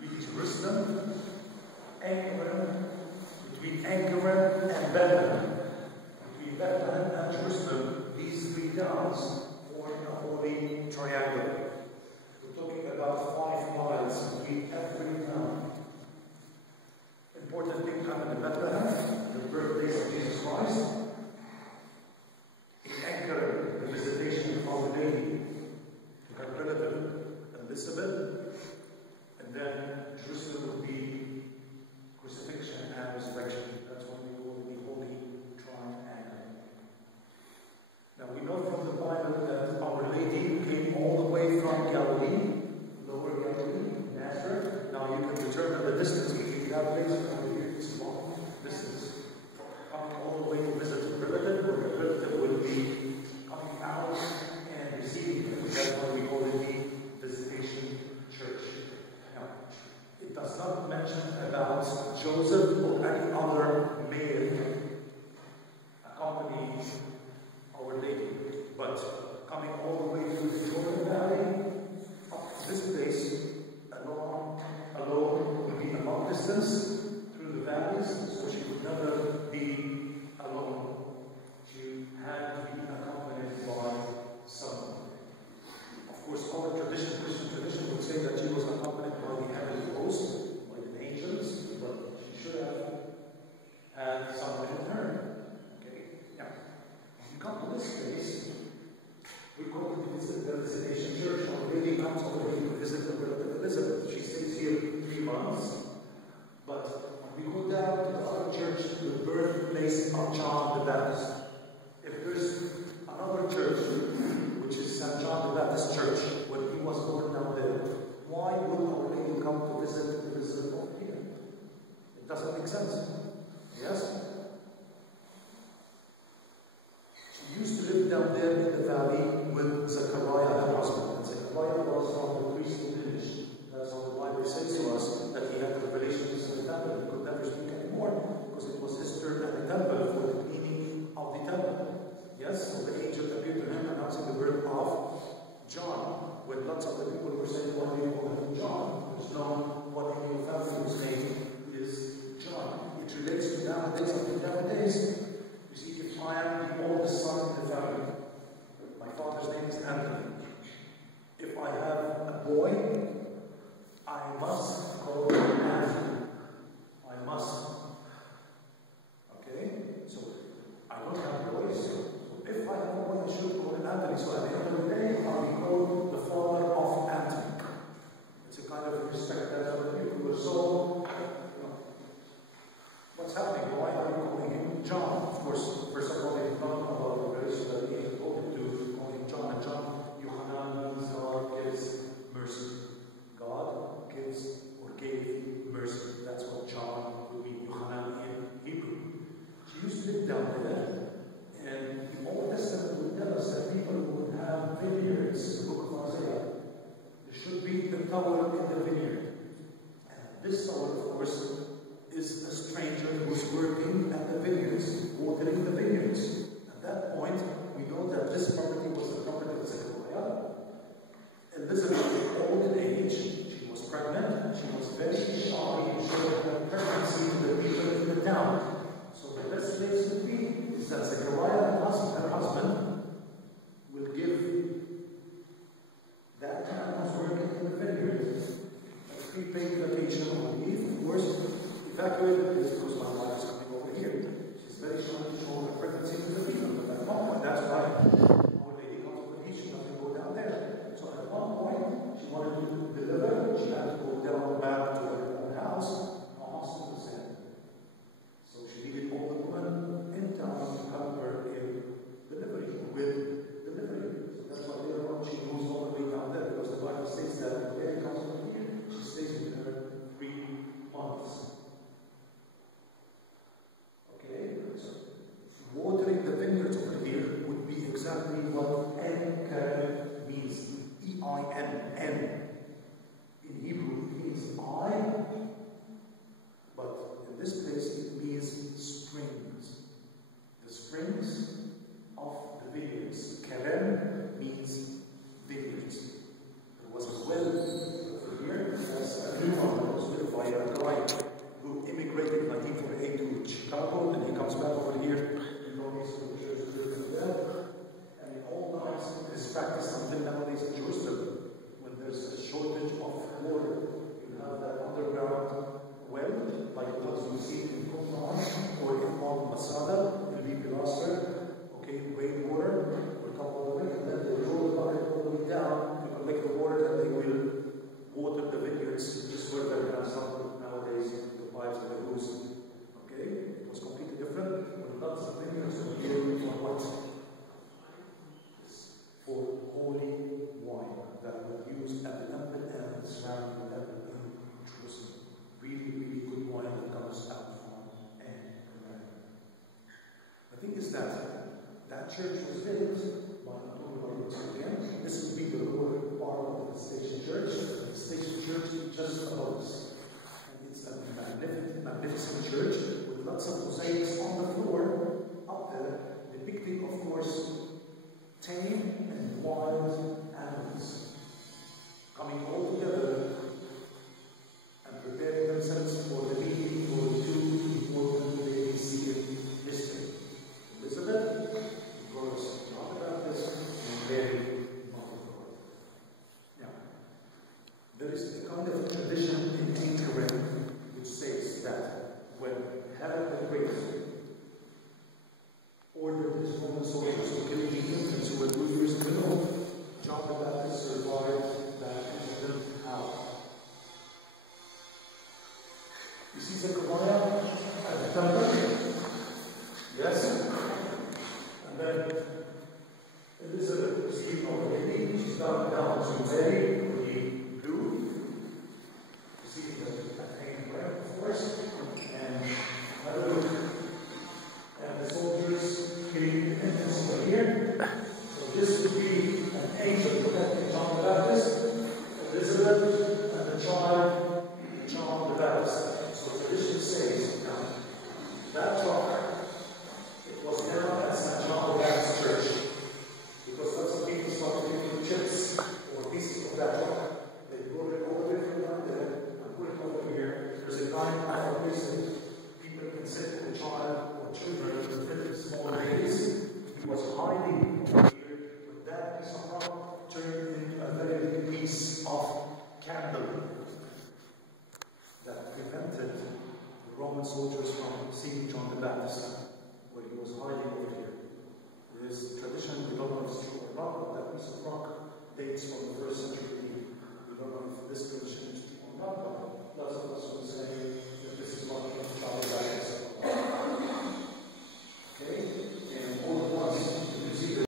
Between Jerusalem, between Anchorage and Bethlehem. Between Bethlehem and Jerusalem, these three towns form a holy triangle. We're talking about 5 miles between every town. Important thing happened in Bethlehem, the birthplace of Jesus Christ. In Anchorage, the visitation of Our Lady to her relative Elizabeth, and then Jerusalem would be crucifixion and resurrection. That's what we call the Holy Triangle. Now we know from the Bible that Our Lady came all the way from Galilee, Lower Galilee, Nazareth. Now you can determine the distance between that place and here. It's long distance. Coming all the way to visit a relative, or a relative would be coming out and receiving him. That's why we call it the Visitation Church. Now, it does not mention about Joseph or any other male accompanying Our Lady, but coming all the way to the Jordan Valley, up to this place, alone would be a long distance through the valleys, so she would never be alone. She had to be accompanied by someone. Of course, our tradition, Christian tradition, would say that she was accompanied by the heavenly host, by the angels, but she should have had someone with her. Okay? Now, when you come to this place, we call it the Visitation Church. Our Lady comes over here to visit the relative Elizabeth. She stays here 3 months. But when we go down to the other church, the birthplace of John the Baptist, if there's another church, which is St. John the Baptist Church, when he was born down there, why would Our Lady come to visit over here? It doesn't make sense. Yes? She used to live down there in the valley with Zechariah, her husband. And Zechariah was from the priestly lineage. That's how the Bible says to us that he had revelations in the temple. He could never speak anymore because it was his turn at the temple for the cleaning of the temple. Yes, so the angel appeared to him announcing the birth of John. When lots of the people were saying, why do you call him John? There's no one in your family whose name is John. It relates to nowadays of the days. You see, if I am the oldest son in the family, my father's name is Anthony. If I have a boy, I must call him Anthony. I must. Okay? So, I don't have boys. So if I have a boy, I should call him Anthony. So at the end of the day, I'll be called the father of Anthony. It's a kind of respect that other people were so, what's happening? Why are you calling him John? Of course, first of all, they did not know about the relation that the angel told him to call him John. And John, Yohanan means God gives mercy. God gives or gave mercy. That's what John would mean, Yohanan in Hebrew. She used to live down there, and the Old Testament would tell us that people would have vineyards. The book of surrounding the level in Jerusalem. Really, really good wine that comes out from and the thing is that church was built by again. This would be the lower part of the station church. The station church is just above us. And it's a magnificent church with lots of mosaics on the floor up there, depicting, of course, tame and wild animals coming all together and preparing themselves for the meeting for the two important ladies in history. Elizabeth, of course, John the Baptist, and Mary, Mother of God. Now, there is a kind of tradition in Anchorage which says that when Herod the Great ordered his Roman soldiers to kill the infants who were 2 years old, John the Baptist survived that incident out. You see Zechariah at the temple? Yes? And then Elizabeth is sleeping on the lady, she's down to Mary, the blue. You see that hanging right, of course. And the soldiers killing the infants over here. So this would be an angel protecting John the Baptist, Elizabeth, and the child, John the Baptist. So tradition says that rock, it was never at St. John the Baptist Church, because lots of people started taking chips or pieces of that rock. They brought it all the way from down there and put it over here. There's a kind of place that people can sit with a child or children with small babies. He was hiding over here with that piece of rock turned into a very big piece of candle that prevented the Roman soldiers from seeing John the Baptist where he was hiding over here. There is tradition, we don't know if it's true or not, but that piece of rock dates from the 1st century. We don't know if this tradition is true or not, but lots of us